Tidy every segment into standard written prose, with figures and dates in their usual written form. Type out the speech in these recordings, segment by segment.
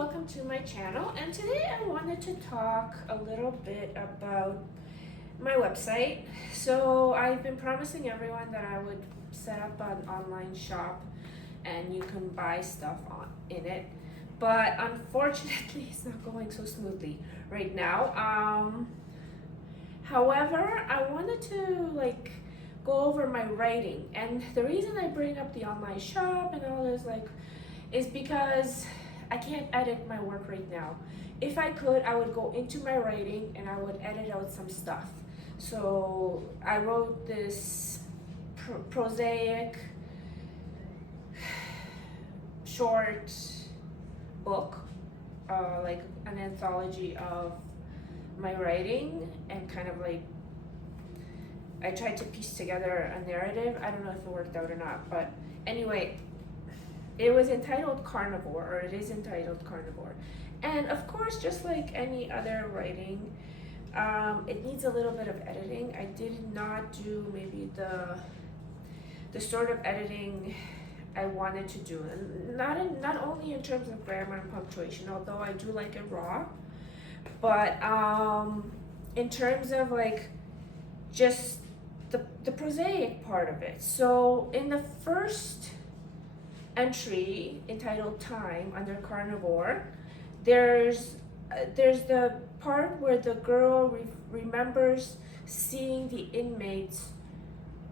welcome to my channel, and today I wanted to talk a little bit about my website. So I've been promising everyone that I would set up an online shop and you can buy stuff in it, but unfortunately it's not going so smoothly right now. However, I wanted to go over my writing, and the reason I bring up the online shop and all this is because I can't edit my work right now. If I could, I would go into my writing and I would edit out some stuff. So I wrote this prosaic short book, like an anthology of my writing, and I tried to piece together a narrative. I don't know if it worked out or not, but anyway, it was entitled Carnivore, or it is entitled Carnivore. And of course, just like any other writing, it needs a little bit of editing. I did not do maybe the sort of editing I wanted to do, and not only in terms of grammar and punctuation, although I do like it raw, but in terms of just the prosaic part of it. So in the first entry entitled Time under Carnivore, there's the part where the girl remembers seeing the inmates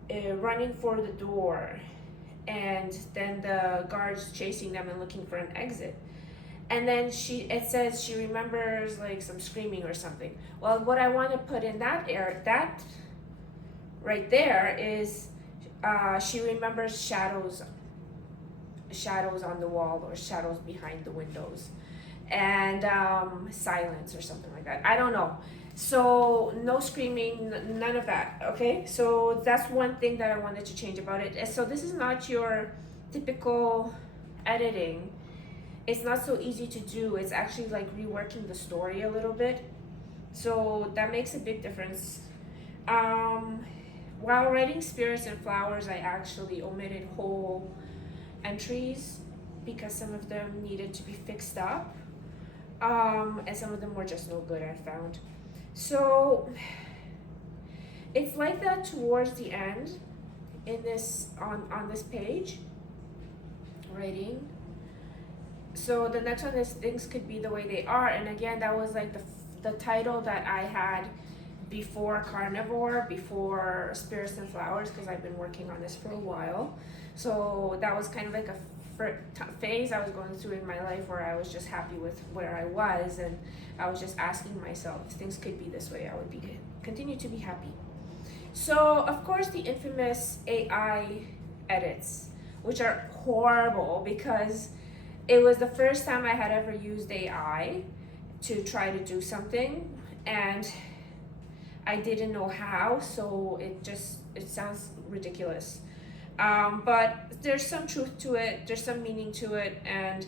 running for the door, and then the guards chasing them and looking for an exit. And then it says she remembers some screaming or something. Well, what I want to put in that right there is she remembers shadows on the wall, or shadows behind the windows, and silence or something like that. I don't know. So no screaming, none of that. Okay, so that's one thing that I wanted to change about it. So this is not your typical editing. It's not so easy to do. It's actually reworking the story a little bit, so that makes a big difference. While writing Spirits and Flowers, I actually omitted whole entries because some of them needed to be fixed up, and some of them were just no good, I found. So it's like that towards the end in this on this page writing. So the next one is Things Could Be the Way They Are, and again, that was the title that I had before Carnivore, before Spirits and Flowers, because I've been working on this for a while. So that was kind of like a phase I was going through in my life where I was just happy with where I was, and I was just asking myself, if things could be this way, I would continue to be happy. So of course, the infamous AI edits, which are horrible, because it was the first time I had ever used AI to try to do something, and I didn't know how, so it sounds ridiculous. But there's some truth to it, there's some meaning to it, and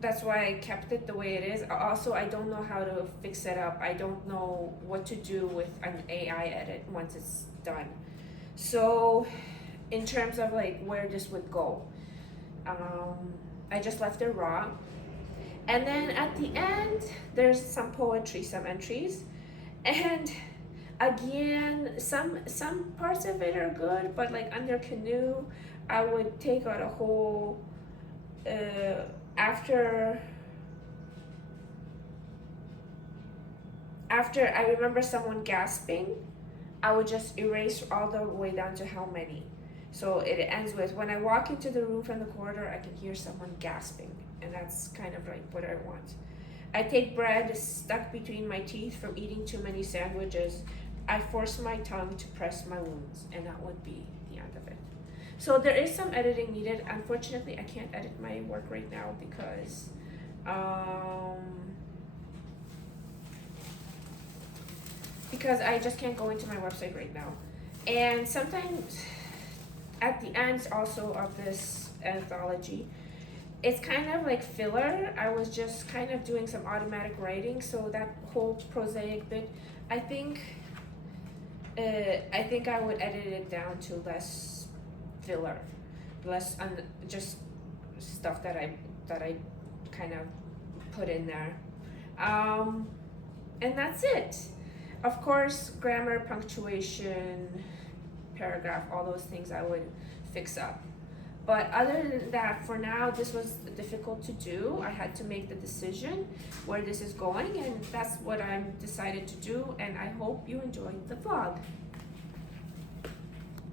that's why I kept it the way it is. Also, I don't know how to fix it up. I don't know what to do with an AI edit once it's done. So in terms of where this would go, I just left it raw. And then at the end, there's some poetry, some entries, and again, some parts of it are good, but under Canoe, I would take out a whole after I remember someone gasping, I would just erase all the way down to how many. So it ends with, when I walk into the room from the corridor, I can hear someone gasping, and that's kind of what I want. I take bread stuck between my teeth from eating too many sandwiches. I force my tongue to press my wounds, and that would be the end of it. So there is some editing needed. Unfortunately, I can't edit my work right now because I just can't go into my website right now. And sometimes at the end also of this anthology, it's kind of filler. I was just kind of doing some automatic writing, so that whole prosaic bit, I think I would edit it down to less filler, less just stuff that I kind of put in there. And that's it. Of course, grammar, punctuation, paragraph, all those things I would fix up. But other than that, for now, this was difficult to do. I had to make the decision where this is going, and that's what I'm decided to do. And I hope you enjoyed the vlog.